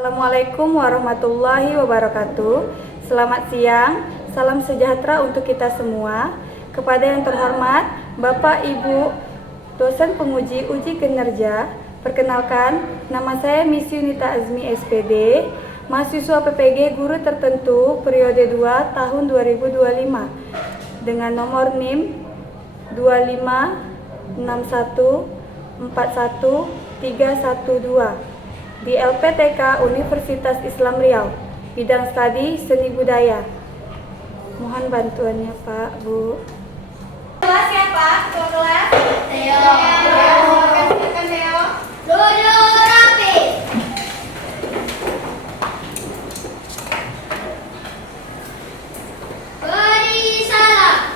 Assalamualaikum warahmatullahi wabarakatuh. Selamat siang, salam sejahtera untuk kita semua. Kepada yang terhormat Bapak Ibu dosen penguji uji kinerja, perkenalkan nama saya Miss Yunita Azmi SPD, mahasiswa PPG Guru Tertentu periode 2 tahun 2025 dengan nomor NIM 256141312 di LPTK Universitas Islam Riau, bidang studi seni budaya. Mohon bantuannya Pak, Bu. Kelas siapa? Ketua kelas? Theo. Silakan Theo. Duduk rapi. Beri salam.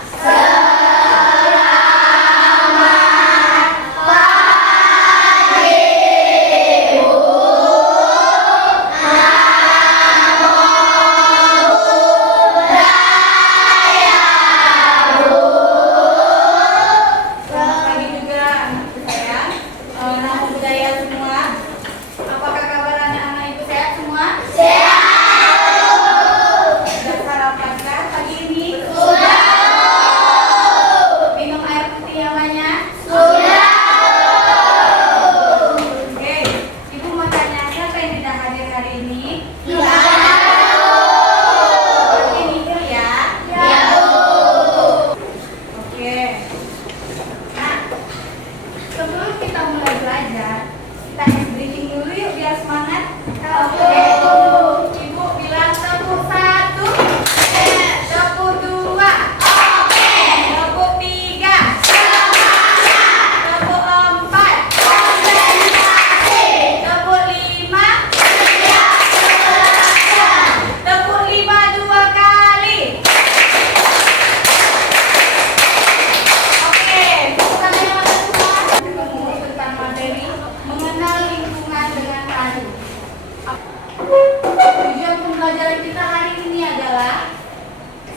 Tujuan pembelajaran kita hari ini adalah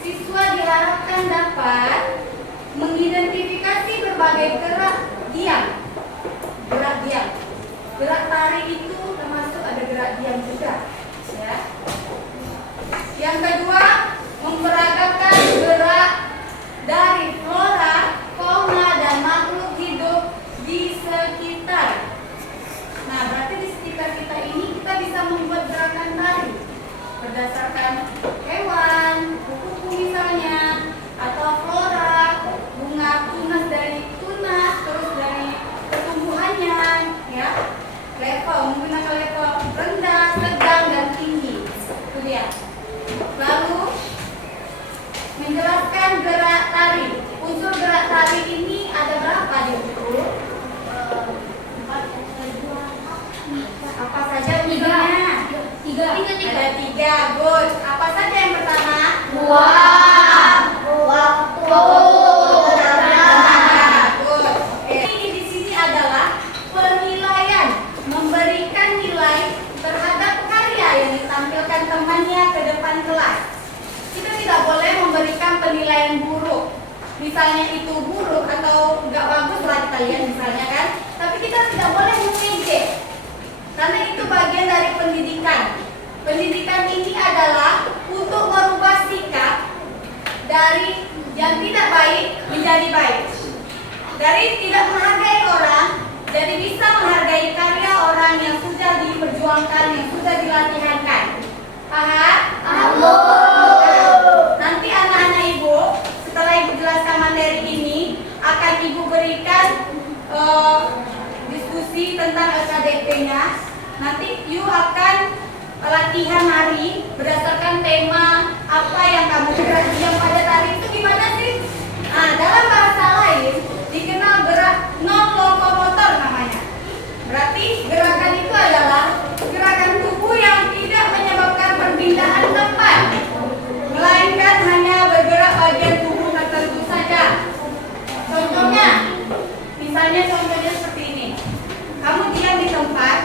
siswa diharapkan dapat mengidentifikasi berbagai gerak diam. Gerak tari itu termasuk ada gerak diam juga, ya. Yang kedua, memperagakan gerak dari flora, fauna dan makhluk hidup di sekitar. Nah, berarti di sekitar kita ini kita bisa membuat gerakan tari berdasarkan hewan, kuku misalnya, atau flora, bunga tunas dari tunas, terus dari pertumbuhannya, ya. Level, menggunakan level rendah, sedang, dan tinggi. Itu dia. Lalu menjelaskan gerak tari. Unsur gerak tari ini ada berapa di buku? Apa saja unsurnya? Tiga. Ada tiga. Good. Apa saja yang pertama? Ruang, waktu, tenaga. Good. Oke. Ini di sini adalah penilaian, memberikan nilai terhadap karya yang ditampilkan temannya ke depan kelas. Kita tidak boleh memberikan penilaian buruk. Misalnya itu buruk atau nggak bagus lah kita lihat misalnya kan. Tapi kita tidak boleh mengejek. Karena itu bagian dari pendidikan. Pendidikan ini adalah untuk merubah sikap dari yang tidak baik menjadi baik. Dari tidak menghargai orang, jadi bisa menghargai karya orang yang sudah diperjuangkan, yang sudah dilatihankan. Paham? Nanti anak-anak ibu, setelah ibu jelaskan materi ini, akan ibu berikan diskusi tentang LKDP-nya. Nanti you akan latihan nari berdasarkan tema apa yang kamu gerak diam pada tari itu gimana sih? Nah, dalam bahasa lain dikenal gerak non lokomotor namanya. Berarti gerakan itu adalah gerakan tubuh yang tidak menyebabkan perpindahan tempat, melainkan hanya bergerak bagian tubuh tertentu saja. Contohnya, misalnya contohnya seperti ini. Kamu diam di tempat,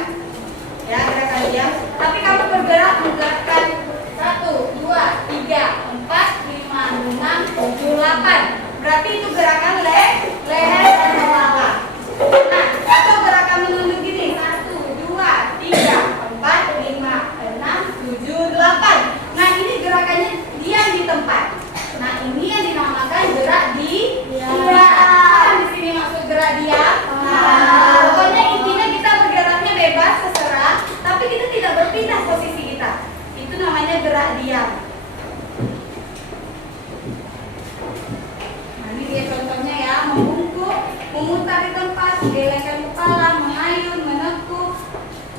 ya gerakan diam, tapi kamu bergerak menggerakkan 1, 2, 3, 4, 5, 6, 7, 8. Berarti itu gerakan leher dan kepala. Nah, atau gerakan menunduk gini 1, 2, berpindah posisi kita. Itu namanya gerak diam. Nah, ini dia contohnya ya, membungkuk, memutar di tempat, menggelengkan kepala, mengayun, menekuk.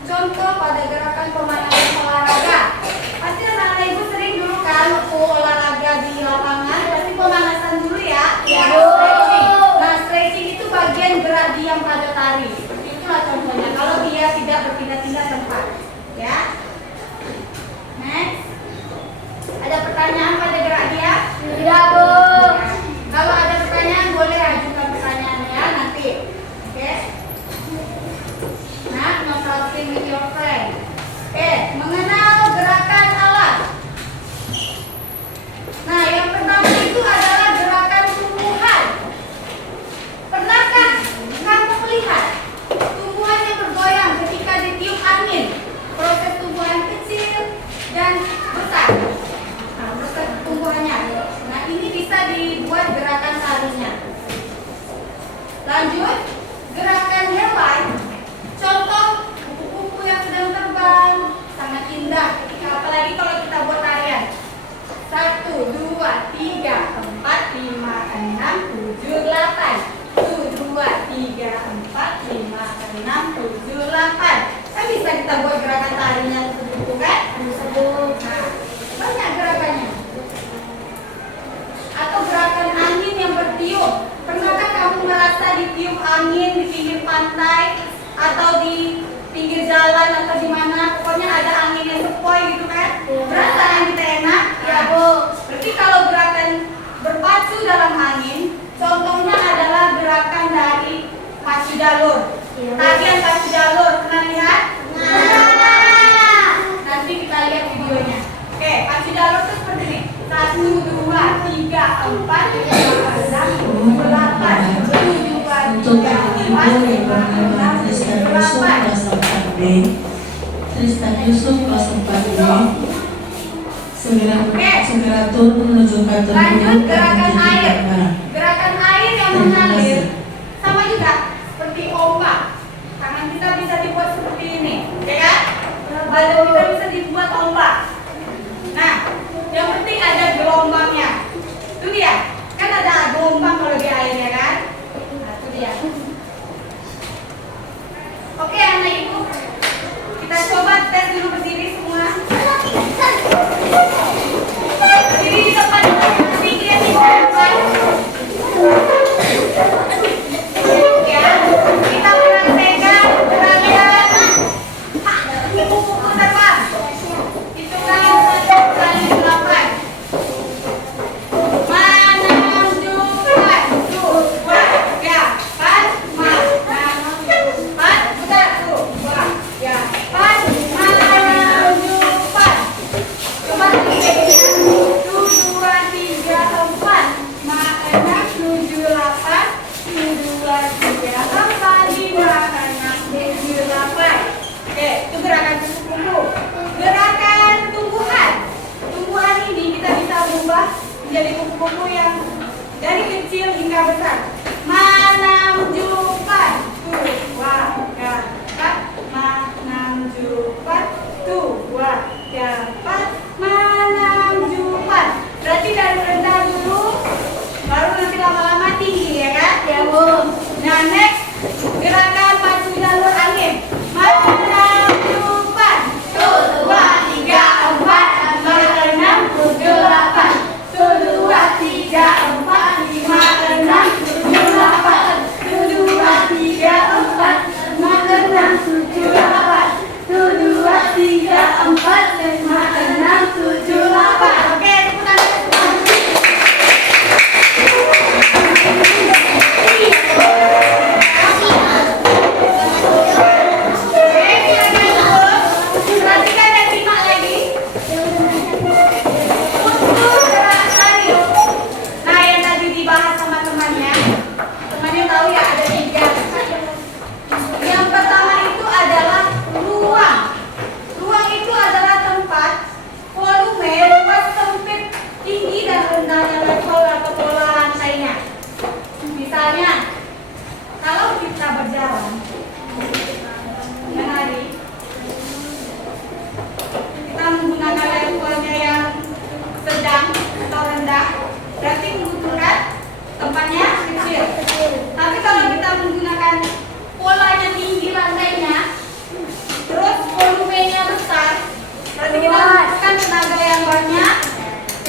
Contoh pada gerakan pemanasan olahraga. Pasti anak-anak ibu sering dulu kan waktu olahraga di lapangan, pasti pemanasan dulu ya. Ya, Bu. Stretching. Nah, stretching itu bagian gerak diam pada tari. Itulah contohnya. Kalau dia tidak berpindah-pindah tempat, ya. Next. Ada pertanyaan pada gerak diam? Tidak, Bu. Kalau ada pertanyaan boleh ajukan pertanyaannya nanti. Oke. Nah, no talking with your friend. Oke, mengenal gerakan alat. Nah, yang pertama itu adalah gerakan tumbuhan. Pernahkah kamu melihat tumbuhan yang bergoyang ketika ditiup angin? Proses tumbuhan kecil dan besar. Nah, proses tumbuhannya. Nah, ini bisa dibuat gerakan tarinya. Lanjut, gerakan hewan. Contoh kupu-kupu yang sedang terbang, sangat indah ketika apalagi kalau kita buat tarian. 1, 2, 3, 4, 5, 6, 7, 8. 1, 2, 3, 4, 5, 6, 7, 8. Kan bisa kita buat gerakan tarinya seperti itu kan? Nah, banyak gerakannya. Atau gerakan angin yang bertiup. Pernahkah kamu merasa ditiup angin di pinggir pantai atau di pinggir jalan atau di mana? Pokoknya ada angin yang sepoi gitu kan? Perasaan kita enak? Ya, Bu. Berarti kalau gerakan berpacu dalam angin, contohnya adalah gerakan dari pacu jalur. Iya, Bu. Tarian pacu jalur, pernah lihat? Nah. Nanti kita lihat videonya. Oke, pacu jalur itu seperti ini. 1, 2, 3, 4, 5, 6, 8. 1, 2, 3, 4, 5, 6, 7, 8. Untuk Tristan Yusuf kelas 4B segera turun menuju kantor Lanjut guru gerakan dan air. menunjukkan. Gerakan air yang Terima mengalir kasih. sama juga seperti ombak. Tangan kita bisa dibuat seperti ini, ya kan? Badan kita bisa dibuat ombak. Nah, yang penting ada gelombangnya. Itu dia. Kan ada gelombang kalau di airnya kan? Nah, itu dia. Oke, anak ibu. Kita coba tes dulu berdiri semua. Berdiri di depan tinggi ya, depan. Ya, kita praktekkan gerakan kupu-kupu terbang. Hitungan 1 kali 8. Menunjukkan 2, 3, 4, 5, 6, 4. Bentar, 2, 3, 4. Menunjukkan. Coba lagi. 1, 2, 3, 4. 5, 6, 7, 8. 1, 2, 3, 4. 5, 6, 7, 8. Oke, itu gerakan kupu-kupu. Gerakan tumbuhan. Tumbuhan ini kita bisa ubah menjadi kupu-kupu yang dari kecil hingga besar. Menunjukkan. 2, 3, 4. Menunjukkan. 2, 3, 4. Menunjukkan. Berarti dari rendah dulu, baru nanti lama-lama tinggi ya kan? Ya, Bu. Nah, next gerakan pacu jalur angin. Menunjukkan. 1, 2, 3, 4, 5, 6, 7, 8. 1, 2, 3, 4, 5, 6, 7,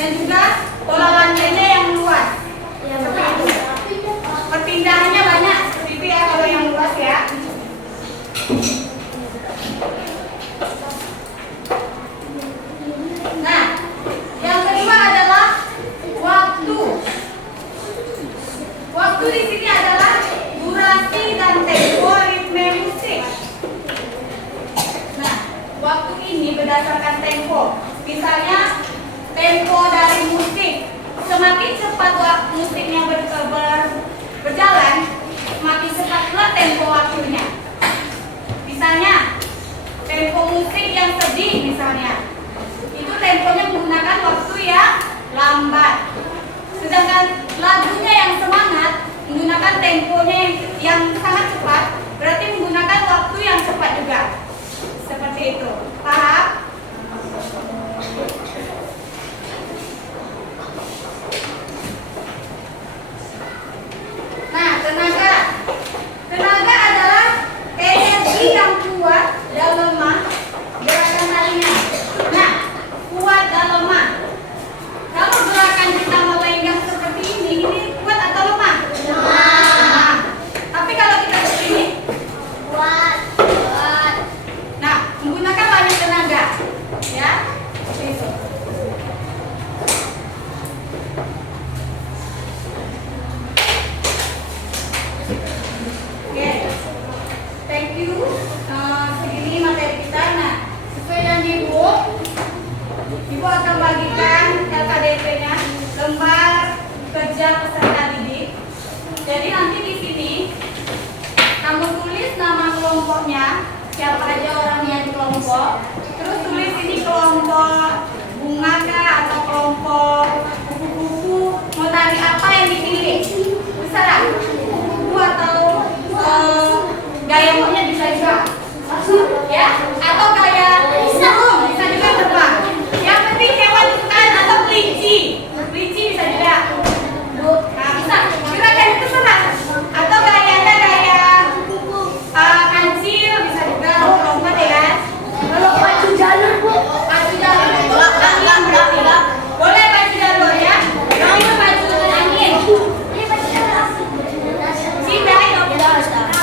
dan juga pola lantainya yang luas. Seperti itu. Perpindahannya banyak seperti itu ya kalau yang luas ya. Nah, yang kedua adalah waktu. Waktu di sini adalah durasi dan tempo ritme musik. Nah, waktu ini berdasarkan tempo. Misalnya tempo dari musik, semakin cepat musiknya berjalan, semakin cepat pula tempo waktunya. Misalnya tempo musik yang sedih misalnya, itu temponya menggunakan waktu yang lambat. Sedangkan lagunya yang semangat menggunakan temponya yang sangat cepat, berarti menggunakan waktu yang cepat juga. Seperti itu. Paham? Nah, tenaga. Tenaga adalah energi yang kuat dan lemah, gerakan ringan. Nah, kuat dan lemah. Kalau gerakan kita melenggang seperti ini kuat atau lemah? Lemah. Tapi kalau kita seperti ini, Kuat. nah, menggunakan banyak tenaga, ya, seperti itu. Oke, thank you. Segini materi kita. Nah, sesuai dengan Ibu akan bagikan LKDP-nya, lembar kerja peserta didik. Jadi nanti di sini kamu tulis nama kelompoknya, siapa aja orangnya di kelompok. Terus tulis ini kelompok bunga kah atau kelompok kupu-kupu, mau tari apa yang dipilih. Terserah, kupu-kupu atau gaya maunya bisa juga. Ya, atau gaya burung bisa juga terbang. Yang penting hewan disukai atau kelinci. Kelinci bisa juga. Nah, bisa. Gerakan itu terserah. Atau gayanya gaya kancil bisa juga. Lompat ya kan? Kalau pacu jalur, Bu. Pacu jalur itu angin berarti. Boleh pacu jalur ya. Ini pacu angin.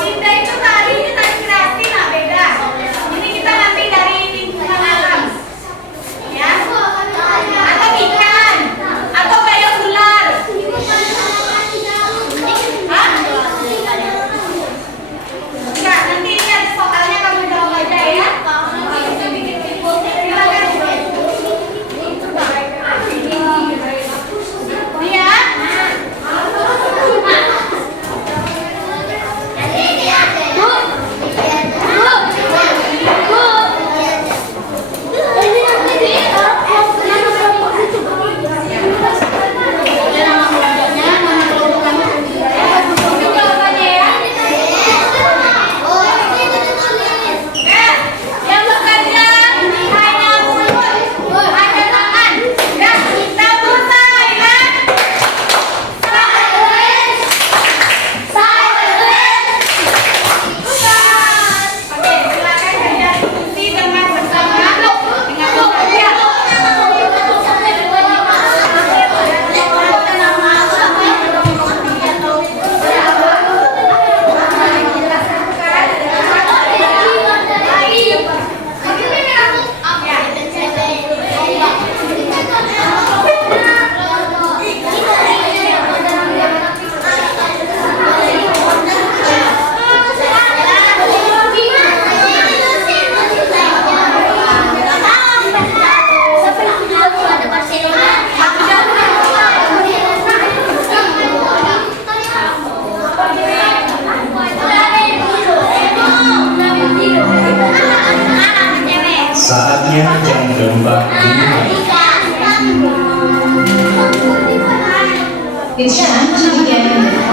Cinta itu tadi ini tadi kreasi, nah beda. Ini kita nanti dari lingkungan alam. Ya. Atau ikan, atau kayak ular. Hah? Enggak, nanti ini ada soalnya kamu jawab aja ya. Yang bekerja hanya mulut, hanya tangan. Ya, kita berusaha ya. Oke, silakan kerja diskusi dengan bersama dengan bekerja. Saatnya jam gembak dimulai. It's time to begin the